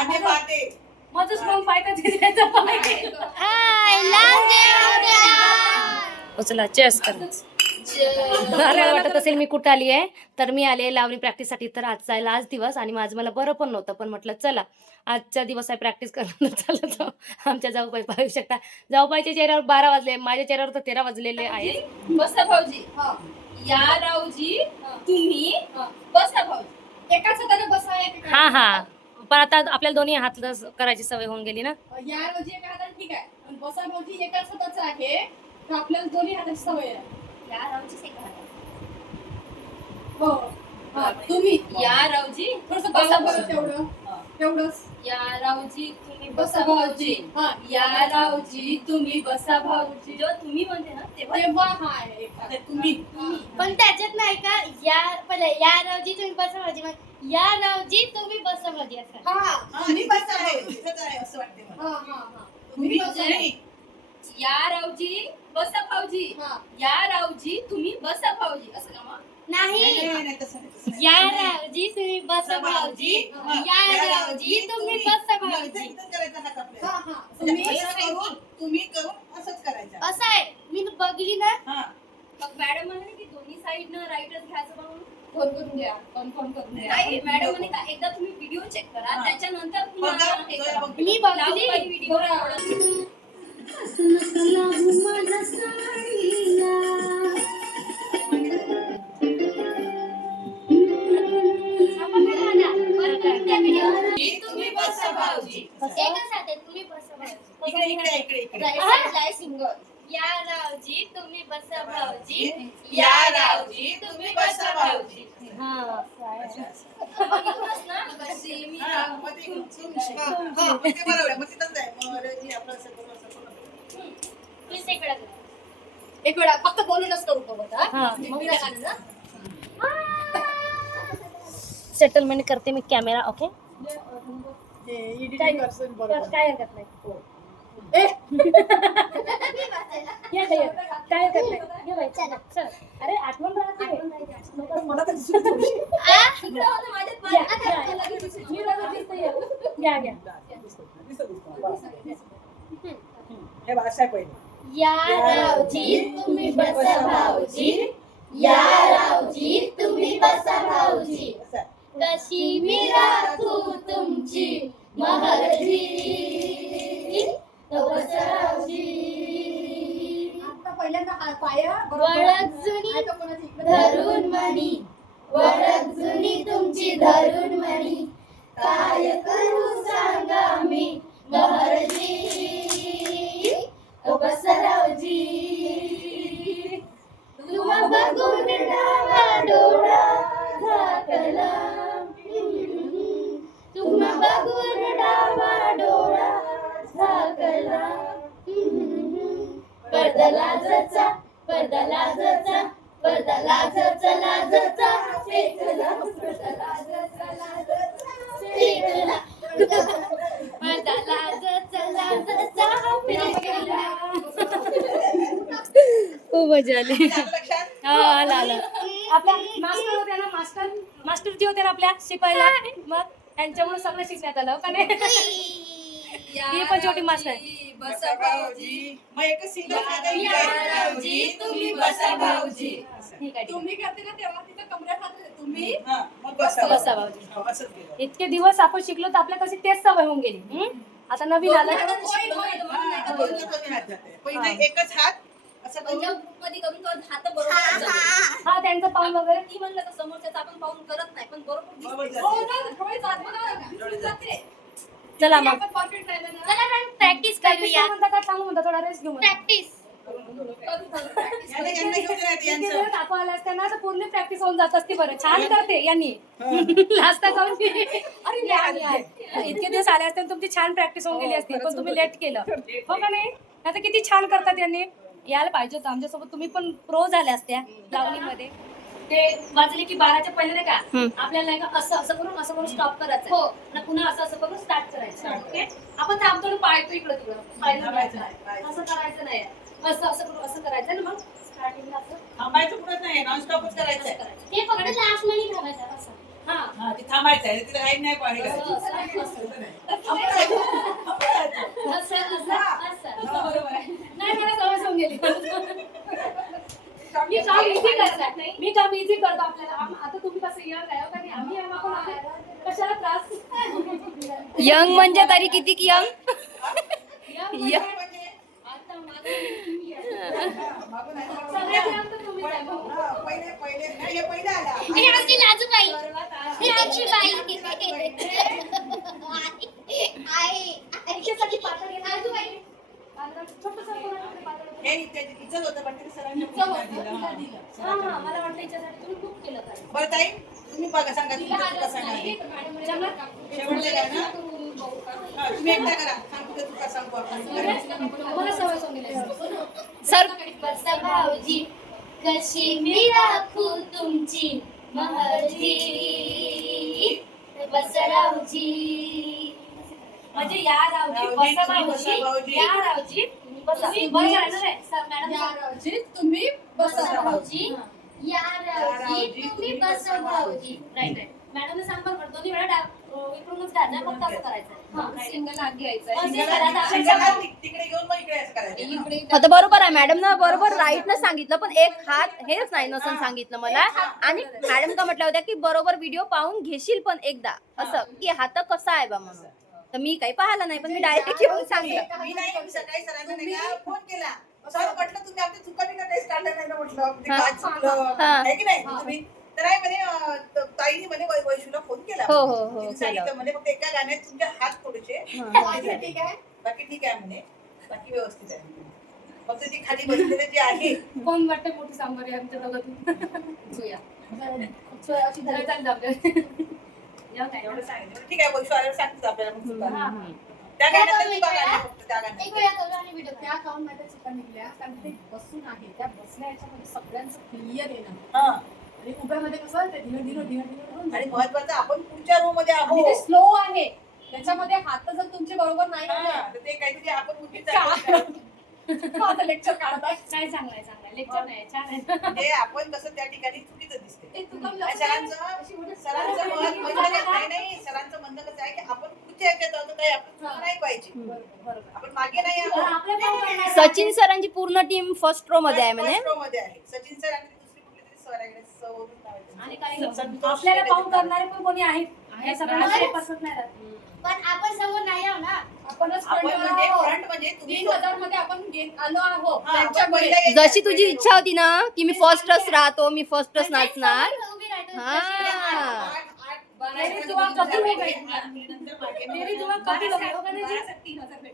माझंच मग पाय का तिथं पाय. चला चेस कर. आपल्याला वाटत असेल मी कुठं आली आहे, तर मी आले लावणी प्रॅक्टिससाठी. तर आजचा आहे लास्ट दिवस आणि माझं मला बरं पण नव्हतं, पण म्हटलं चला आजचा दिवस आहे प्रॅक्टिस करणं. चला जाऊ. आमच्या जाऊबाई पाहू शकता, जाऊबाईच्या चेहऱ्यावर 12 वाजले, माझ्या चेहऱ्यावर तर 13 वाजलेले आहे. बसा भाऊजी. या रावजी तुम्ही बसा भाऊजी. एकाच हाताने बसा. हा हा, पण आता आपल्याला दोन्ही हात करायची सवय होऊन गेली ना. या रावजी एका हाताने ठीक आहे, पण बसा भाऊजी एकाच हाताचा आहे, तर आपल्याला दोन्ही हाताची सवय आहे. या रावजी एका हाताने. हो हा, तुम्ही या रावजी थोडंसं बसा बरं. तेवढंच. या रावजी तुम्ही बसा भाऊजी. हा, या रावजी तुम्ही बसा भाऊजी. जेव्हा तुम्ही म्हणते ना तेव्हा हा आहे तुम्ही. पण त्याच्यात नाही का या पहिले या रावजी तुम्ही बसा भाऊजी, मग या रावजी तुम्ही बसा भाऊजी असं. हा तुम्ही बसा आहे, तिथंच आहे असं वाटते मला. हा हा हा. तुम्ही म्हणजे या रावजी बसा भाऊजी. या रावजी तुम्ही बसा भाऊजी असं का मग? नाही, नाही, तसं नाही, तसं नाही. या रावजी तुम्ही बसा भाऊजी, या रावजी तुम्ही बसा भाऊजी इथंच करायचं हात आपल्याला. हा हा. म्हणजे तुम्ही असं करून, तुम्ही करून असंच करायचं. असं आहे. मी बघली ना. हा. मग मॅडम म्हणे की दोन्ही साइडनं राईटच घ्यायचं म्हणून फोन करून द्या, कन्फर्म करून द्या. नाही मॅडम म्हणे का एकदा तुम्ही व्हिडिओ चेक करा, हा. त्याच्यानंतर बघा, हे करा. बघा. मी लावून बघली व्हिडिओ तुम्ही बसा भाऊजी. एकच आहे तुम्ही बसा भाऊजी. इकडे इकडे इकडे इकडे. राईट साइडला आहे सिंगल. या रावजी तुम्ही बसा भाऊजी, या रावजी तुम्ही बसा भाऊजी. हा अच्छा, अच्छा. बघितलंस ना कशी मी हा, मग ते हा, हा, मग ते बरोबर आहे. मग तिथंच आहे. मग अरे, आपलं असं करू, असं करू. तुम्ही सेकडा एक वेळा फक्त बोलूनच करू बघत हा. मग मी काय ना सेटलमेंट करते मी कॅमेरा. ओके, एडिटिंग करशील बरोबर. काय हरकत नाही. ए ये बाई, काय हरकत नाही. ये बाई, चल. अरे आठवण राहते. मला तर दिसून थोडीशी. इकडे होतं माझ्यात या, माझ्या. या, या. मी बघत दिसते, या. घ्या घ्या. हे बघ, असं आहे पहिले. या रावजी तुम्ही बसा भाऊजी, या रावजी तुम्ही बसा भाऊजी. असं आहे. कशी मी राखू तुमची महर्जी, बसा रावजी. आता पहिल्यांदा पाया वळख जुनी धरून मणी, वळख जुनी तुमची धरून मणी, काय करू सांगा मी महर्जी, बसा रावजी. तुम्हा बघून डावा डोळा झाकला, तुम्हा बघून डावा डोळा झाकला, पडदा लाजचा, पडदा लाजचा, पडदा लाजचा लाजचा फेकला, पडदा लाजचा लाजचा फेकला, पडदा लाजचा लाजचा फेकला. खूप मजा आली. आलं लक्षात? हा, आला आला. आपल्या मास्टर होत्या ना, मास्टर जी होत्या ना आपल्या शिकवायला, मग त्यांच्यामुळे सगळं शिकण्यात आलं का नाही. ही पण छोटी मास्टर आहे. बसा भाऊजी. मग एकच सिंगल खाता येईल. या रावजी तुम्ही बसा भाऊजी. ठीक आहे, ठीक तुम्ही करते ना तेव्हा तिथं कमऱ्यात हात ठेवा. तुम्ही हा, मग बसा बसा भाऊजी. हो, असंच केलं. आहे. इतके दिवस आपण शिकलो तर आपल्या कशी तेच सवय होऊन गेली. आता नवीन आलं हा, दोन्ही कमी हात जाते. पहिले एकच हात असं करून मध्ये करून तो हात बरोबर जातो. हा त्यांचं पाऊल वगैरे. ती म्हणलं तर समोरच्याचं आपण पाहून करत नाही, पण बरोबर बरोबर दिसते. जाते. हो ना, डोळे जाते. चला मग आपण परफेक्ट राहिलं ना. चला मग प्रॅक्टिस प्रॅक्टिस करूया. म्हणता का चांगलं म्हणता, थोडा रेस्ट घेऊ म्हणता. प्रॅक्टिस यांना घेऊन राहते इतके यांचं. दिवस दाखवायला असते ना तर पूर्ण प्रॅक्टिस होऊन जात असते. बरं छान करते यांनी लास्ट जाऊन अरे यार, इतके दिवस आले असते तुमची छान प्रॅक्टिस होऊन गेली असती, पण तुम्ही लेट केलं हो का नाही. आता किती छान करतात यांनी. यायला पाहिजे होतं आमच्यासोबत, तुम्ही पण प्रो झाल्या असत्या लावणीमध्ये. ते वाजले की 12च्या पहिले नाही का आपल्याला नाही का असं असं करून स्टॉप करायचं. हो ना, पुन्हा असं करून स्टार्ट करायचं. ओके, आपण थांबतो पाळतो इकडं तिकडं पाहिलं असं करायचं नाही. असं करून असं करायचं ना, मग स्टार्टिंगला असं थांबायचं पुढे नाही, नॉनस्टॉपच करायचं आहे. हे फक्त लास्ट मध्ये थांबायचं असं. हा हा, ते थांबायचं आहे, तिथे काही नाही पाहिजे. असं यंग म्हणजे तरी किती यंग पहिले आला ही आमची लाजूबाई ही आमची बाई लाजूबाई हे इथंच होतं पण तरी सरांनी मला वाटतं याच्यासाठी तुम्ही बुक केलं काय बरं ताई तुम्ही बघा सांगा तुमचं चुका सांगा शेवटचं गाणं हा, तुम्ही एकटा करा सांग तुझं चुका सांगू आपण मला सवय सोडली सर बसा भाऊजी कशी मी राखू तुमची महजी बसा रावजी म्हणजे या रावजी रावजी, बसा तुम्ही भाऊजी बसा भाऊजी. या रावजी बसा तुम्ही बरं झालं नाही मॅडम या रावजी तुम्ही बसा भाऊजी या रावजी तुम्ही बसा भाऊजी राईट मॅडमने सांग बरोबर दोन्ही वेळा इकडूनच घ्यायचं फक्त असं करायचं सिंगल हात घ्यायचा असे आहे. करा, आता शिंगाला तिकडे घेऊन मग इकडे असं करायचं ना. इकडे आता बरोबर आहे मॅडम ना बरोबर राईट न सांगितलं पण एक हात हेच नाही नसन सांगितलं मला आणि मॅडम का म्हटल्या होत्या की बरोबर व्हिडिओ पाहून घेशील पण एकदा असं की हात कसा आहे बा म्हणून तर मी काही पाहिला नाही पण मी डायरेक्ट येऊन सांगलं मी नाही मी सकाळी सरांना नाही का फोन केला सर म्हटलं तुम्ही आमच्या चुका बिका टेस्ट काढल्या नाही ना म्हटलं म्हणजे काय चुकलं हा. आहे की नाही तुम्ही तर आहे म्हणे ताईने म्हणे वैशूला फोन केला हो, हो, हो, तिने सांगितलं म्हणे फक्त एका गाण्यात तुमचे हात थोडेसे बाकी ठीक आहे बाकी ठीक आहे म्हणे बाकी व्यवस्थित आहे फक्त ती खाली बसलेले जे आहे कोण वाटते मोठी सांबार आहे आमच्या दोघातून जोया अशी जरा धरायची. चालतं आपल्याला. या काय एवढं सांगितलं ठीक आहे वैशू आल्यावर सांगतेच आपल्याला मग चुका. हा. त्या गाण्यात तर चुका काढल्या फक्त त्या एक गाण्यात वेळा करू आणि व्हिडिओ त्या अकाउंट मध्ये चुका निघल्या कारण ते बसून आहे त्या बसल्या याच्यामध्ये सगळ्यांचं क्लिअर येणार हा आणि उभ्यामध्ये कसं ते धीरे आणि महत्वाचं आपण पुढच्या रो मध्ये आणि ते आहोत स्लो आहे त्याच्यामध्ये हात जर तुमचे बरोबर नाही हा, तर ते काहीतरी आपण लेक्चर काढतात काय चांगलंय चांगलंय लेक्चर नाही छान आहे म्हणजे आपण कसं त्या ठिकाणी चुकीचं दिसते ते तुका आणि सरांचं मत म्हणजे नाही सरांचं म्हणणं कसं आहे की आपण पुढच्या ह्याच्यात आहोत काही आपण चुका नाही पाहिजे बरोबर आपण मागे नाही पण आहोत आपल्या पाहून करणार. सचिन सरांची पूर्ण टीम फर्स्ट रो मध्ये आहे म्हणे First row मध्ये आहे सचिन सर आणि दुसरी कुठली तरी सर आहे सौरभ नाव आहे त्यांचं. आणि काही संतोष आपल्याला पाहून शेटे करणारे पण कोणी आहेत हे सगळ्यांना पसंत नाही राहत. पण आपण समोर नाही आहो ना आपणच आपण म्हणजे फ्रंट म्हणजे तुम्ही 3000 मध्ये आपण आलो आहोत हा, त्यांच्या आपण पुढे. पहिल्या याच्यात जशी तुझी पहिले इच्छा होती ना की मी फर्स्टच राहतो मी फर्स्टच म्हणजे नाचणार समोर उभी राहतो. हा. जशी मेरी दुआ कबूल हो गई. मेरी मेरी दुआ कबूल हो गई हो का नाही जी?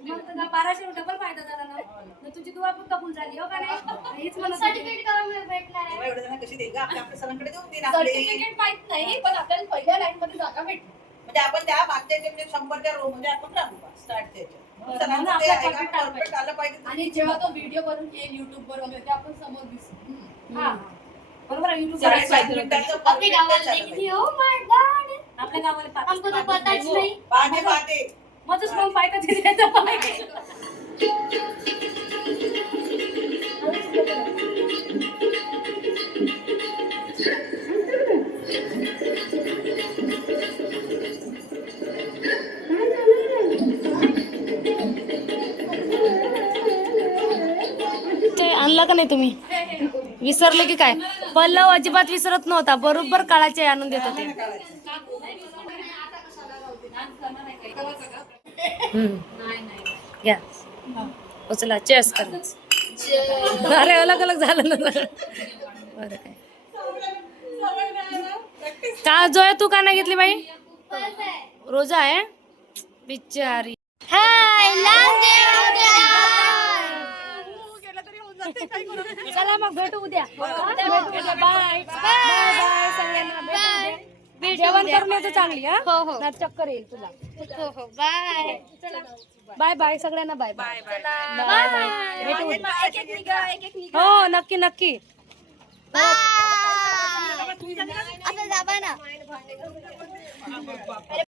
मग तर 1200 डबल फायदा झाला ना मग तुझी दुआ पण कबूल झाली हो का नाही हेच म्हणत होते. सर्टिफिकेट करून भेटणार आहे. एवढं जण कशी देईल का आपल्या सरांकडे देऊन देईन आपले सर्टिफिकेट माहित नाही पण आपल्याला पहिल्या लाईन मध्ये जागा भेटली म्हणजे आपण त्या मागच्या म्हणजे 100च्या रो मध्ये आपण राहू स्टार्ट त्याच्या बरं, सरांचं म्हणून ते आहे आपलं का perfect आलं perfect आलं पाहिजे आणि जेव्हा तो व्हिडिओ बनवून येईल युट्यूब वर वगैरे ते आपण समोर दिसू हा बरोबर आहे YouTube साडेसात पाहिजे. मिनिटाचं अपने perfect गावाला झालं देखती पाहिजे. हो माय गॉड आपल्या गावाला पाहतात. हमको तो पता ही नहीं पाहते पाहते मजच मग पाहता ते द्यायचं पाहिजे. ते आणलं का नाही तुम्ही विसरले की काय पल्लव अजिबात विसरत नव्हता बरोबर काळाचे आणून देत होते घ्या उचला चेस कर अरे अलग अलग झालं ना बरं काय का जोया तू का नाही घेतली बाई रोजा आहे बिचारी हाय लांब चला मग भेटू उद्या बाय बाय बाय सगळ्यांना भेटू उद्या. जेवण करून येतो चांगली हा हो हो ना चक्कर येईल तुला हो हो बाय बाय बाय सगळ्यांना बाय बाय बाय भेटू उद्या. हो नक्की नक्की बाय असं दाबा ना